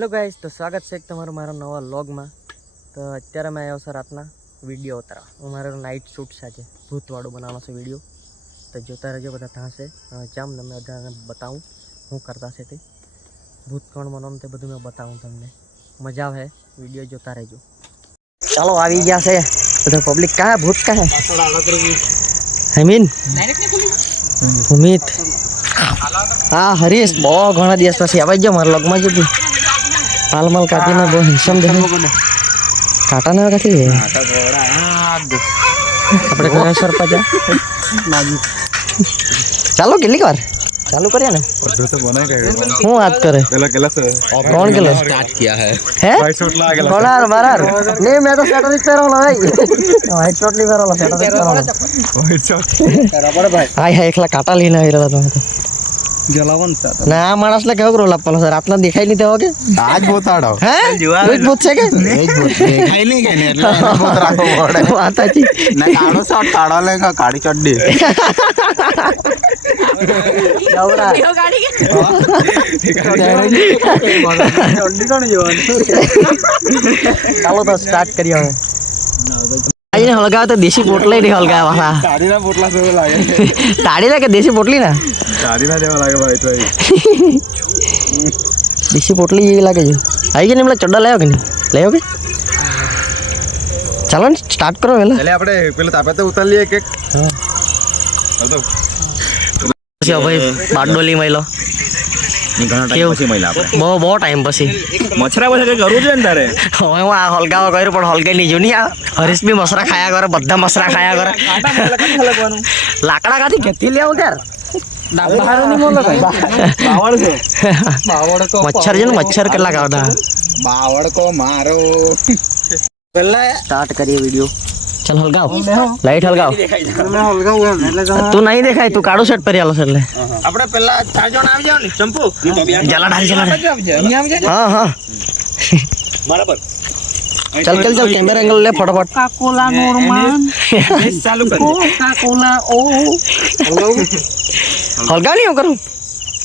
Hello guys, तो स्वागत है તમારું મારા નવા વ્લોગમાં। તો અત્યારે મેં આવ્યો છે રાતના વિડીયો ઉતારવા। અમારો નાઇટ શૂટ છે આજે, ભૂતવાળો બનાવવાનો છે વિડીયો। તો જોતા રહેજો બધા ત્યાં છે જામ તમને બધાને બતાવું શું કરતા છે તે ભૂત કોણ બનાવવાનું તે બધું મેં બતાવું તમને। મજા આવે વિડીયો જોતા રહેજો। ચાલો આવી ગયા છે બધા પબ્લિક। કहाँ है भूत? कहाँ है हेमिन भूमित? हाँ हरीश, बहुत घना दिवस पछी आवाज जो मारा व्लॉगમાં जो पाल माल काटीने बहुत હેન્ડસમ દેખાય। કાટા ના કાથી આપણે કયા સરપા જા ચાલો કેટલી વાર ચાલુ કરીએ ને ऑर्डर तो बना के હું વાત કરે पहला केला से कौन केला स्टार्ट किया है है वाइट शॉट ला गेला કોણાર મારાર નહીં મેં તો સ્વેટર જ પહેરેલો ભાઈ વ્હાઈટ શર્ટ નહીં પહેરેલો સ્વેટર જ પહેરેલો वाइट शॉट બરાબર ભાઈ હાય હાય એકલા કાટા લઈને આવી રહ્યા તમે તો जलावन था ના આ માણસને કેવો કરો લાપવાનો છે રાતના દેખાઈ નહીં દેવો કે आज बहुत आड़ो હે રોજ ભૂત છે કે देखाई नहीं गए એટલે बहुत રાખો પડે વાત સાચી ના કાળો શોટ કાળો લેગા કાળી ચડ્ડી જવરા ચડ્ડી કોણ જોવાનું ચાલો તો સ્ટાર્ટ કરીએ હવે આઈને હળગાવ તો દેશી પોટલી નહીં હળગાવા હા તારીના પોટલા જેવો લાગે તાળી ના કે દેશી પોટલી ના તારીના જેવા લાગે ભાઈ તો દેશી પોટલી જેવી લાગે છે આવી ગઈ ને પેલા ચડ્ડા લાવ્યો કે નહીં લાવ્યો કે ચાલો ને સ્ટાર્ટ કરો પેલા એટલે આપણે પેલા તાપે તો ઉતાર લઈએ કેક હા તો પછી ભાઈ બારડોલી મહિલો ઘણા ટાઈમ પછી મહિલા આપણે બહુ ટાઈમ પછી મછરા પછી કઈ કરવું જોઈએ ને તારે હવે હું આ હલગાવા કર્યું પણ હલગાઈ નહીં જો નહીં આ હરીશ બી મસરા ખાયા કરે બધા મસરા ખાયા કરે લાકડા કાથી ખેતી લેવું કે મચ્છર છે ને મચ્છર કેટલા આવતા બાવળ કો મારો પહેલા સ્ટાર્ટ કરીએ વિડિયો चल हलगाव लाइट हलगाव तू नहीं देखाय तू काड़ो शर्ट पर आलो છે એટલે આપણે પહેલા ચાર જણ આવી જાવ ને ચંપુ જલા ડાલ हां हां बराबर चल चल चल कैमरा एंगल ले फटाफट कोका-कोला नॉर्मल चालू कर कोका-कोला ओ हलगाव नहीं करूं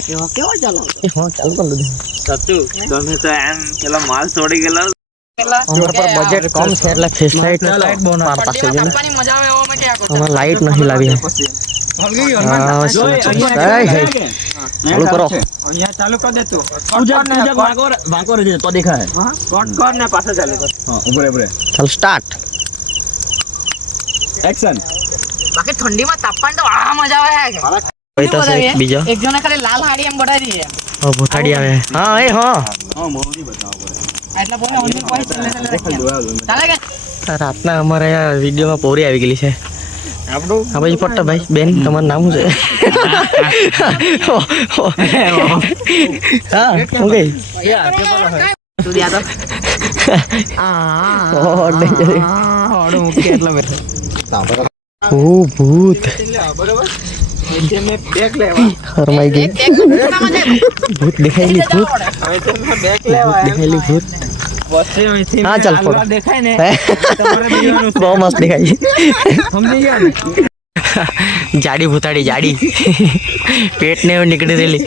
ये केवा चालू हां चालू कर दे सच्चू તમે તો એમ પેલા માલ છોડી ગયેલા हमारे पर बजट कम है એટલે फेस लाइट मारता છે જો પાણી મજા આવે એવામાં કે આ हम लाइट नहीं लावी है चालू करो यहाँ चालू कर दे तू वाको रे तो देखा है कट कर ने पाछे चालू कर हां ऊपर ऊपर चल स्टार्ट एक्शन बाकी ठंडी में तापमान तो आ मजा आवे है कोई तो से बीजा एक जने खाली लाल हाड़ी एम बढ़ाई दी है ओ भूताड़ी आवे हां ए हां हां मोदी बताओ એટલે બોલે ઓનલી કોઈ ચાલે કે રાતના અમારે વિડિયો માં પોરી આવી ગયેલી છે આપણો આ ભાઈ પટ્ટા ભાઈ બેન તમારું નામ શું છે હા હું ગઈ તું દિયા તો ઓ ડેન્જર ઓડો મુકે એટલે મે ઓ ભૂત બરાબર જે મે બેગ લેવા ફરમાઈ ગઈ ભૂત દેખાયેલી ભૂત બેગ લેવા દેખાયેલી ભૂત वैसे हाँ चल फोटो देखा है बहुत मस्त दिखाई समझ गया जाड़ी भूताड़ी जाड़ी पेट ने निकली रेली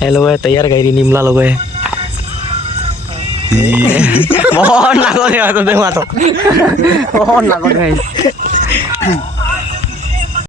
हेलो है तैयार करी निमला लोग है बहुत लागो दे तो बहुत लागो दे